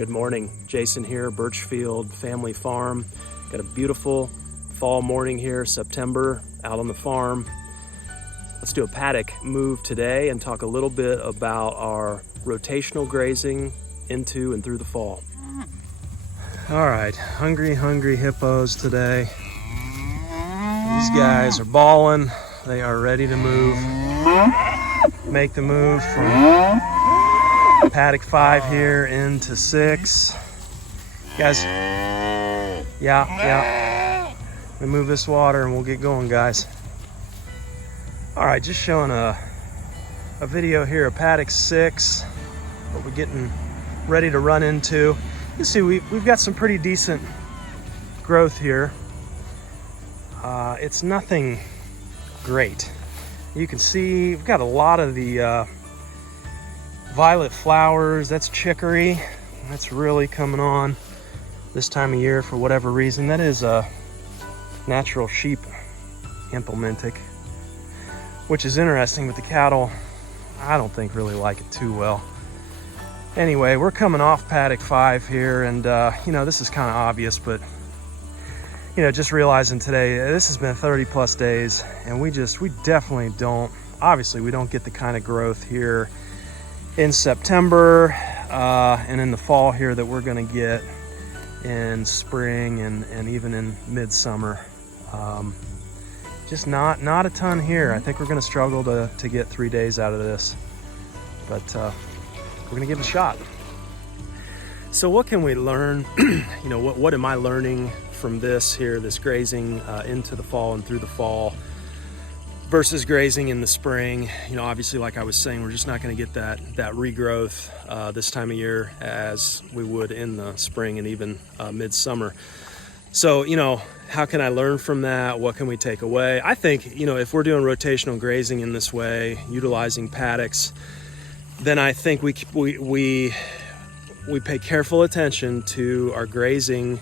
Good morning, Jason here, Birchfield Family Farm. Got a beautiful fall morning here, September, out on the farm. Let's do a paddock move today and talk a little bit about our rotational grazing into and through the fall. All right, hungry hippos today. These guys are bawling. They are ready to move. Make the move from paddock 5 here into 6. Guys, yeah. We move this water and we'll get going, guys. All right, just showing a video here of paddock 6, what we're getting ready to run into. You see, we've got some pretty decent growth here. It's nothing great. You can see we've got a lot of the violet flowers. That's chicory. That's really coming on this time of year for whatever reason. That is a natural sheep implementic, which is interesting, but the cattle, I don't think really like it too well. Anyway, we're coming off paddock 5 here, and this is kind of obvious, but just realizing today, this has been 30 plus days, and we definitely don't, obviously we don't get the kind of growth here in September and in the fall here that we're gonna get in spring and even in midsummer. Just not a ton here. I think we're gonna struggle to get 3 days out of this, but we're gonna give it a shot. So what can we learn? What am I learning from this grazing into the fall and through the fall versus grazing in the spring? Obviously, like I was saying, we're just not going to get that regrowth this time of year as we would in the spring and even midsummer. So, how can I learn from that? What can we take away? I think, if we're doing rotational grazing in this way, utilizing paddocks, then I think we pay careful attention to our grazing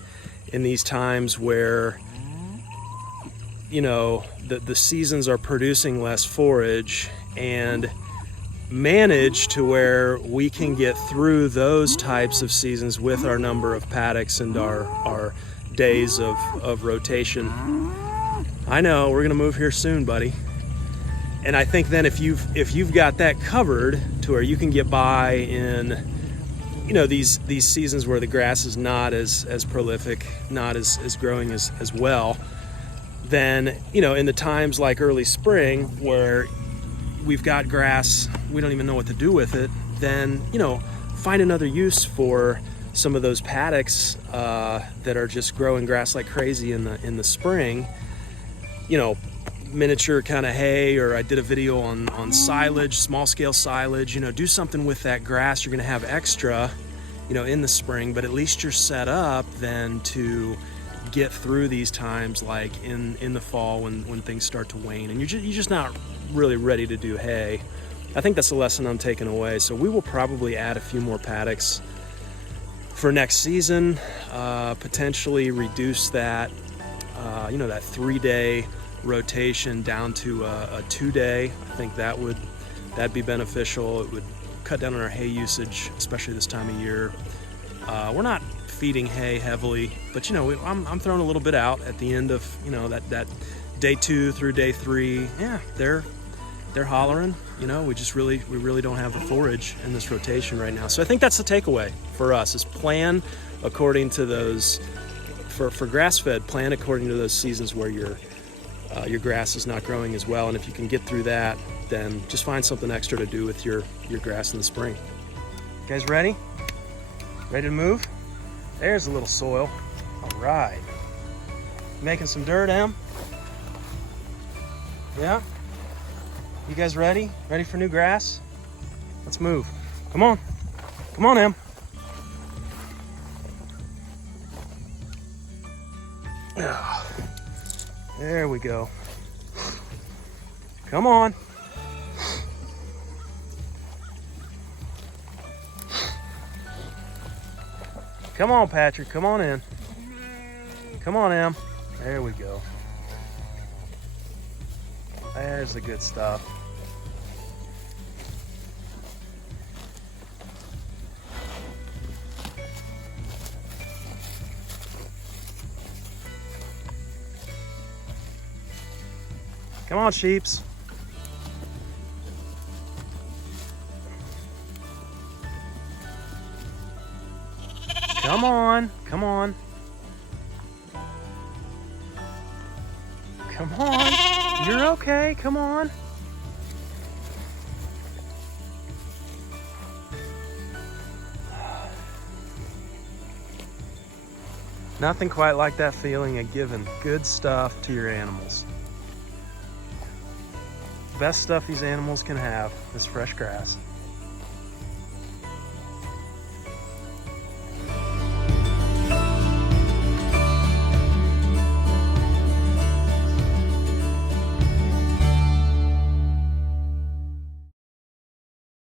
in these times where the seasons are producing less forage, and manage to where we can get through those types of seasons with our number of paddocks and our days of rotation. I know we're gonna move here soon, buddy, and I think then if you've got that covered to where you can get by in these seasons where the grass is not as prolific, not as growing as well, then in the times like early spring where we've got grass, we don't even know what to do with it, then find another use for some of those paddocks that are just growing grass like crazy in the spring. Miniature kind of hay, or I did a video on silage, small scale silage. Do something with that grass. You're gonna have extra in the spring, but at least you're set up then to get through these times like in the fall when things start to wane and you're just not really ready to do hay. I think that's the lesson I'm taking away. So we will probably add a few more paddocks for next season, potentially reduce that that 3-day rotation down to a 2-day. I think that'd be beneficial. It would cut down on our hay usage, especially this time of year. We're not feeding hay heavily, but I'm throwing a little bit out at the end of that day 2 through day 3. Yeah, they're hollering. We really don't have the forage in this rotation right now. So I think that's the takeaway for us: is plan according to those for grass-fed. Plan according to those seasons where your grass is not growing as well, and if you can get through that, then just find something extra to do with your grass in the spring. You guys ready? Ready to move? There's a little soil. All right. Making some dirt, Em? Yeah? You guys ready? Ready for new grass? Let's move. Come on. Come on, Em. There we go. Come on. Come on, Patrick. Come on in. Come on, Em. There we go. There's the good stuff. Come on, sheeps. Come on, come on. Come on, you're okay, come on. Nothing quite like that feeling of giving good stuff to your animals. Best stuff these animals can have is fresh grass.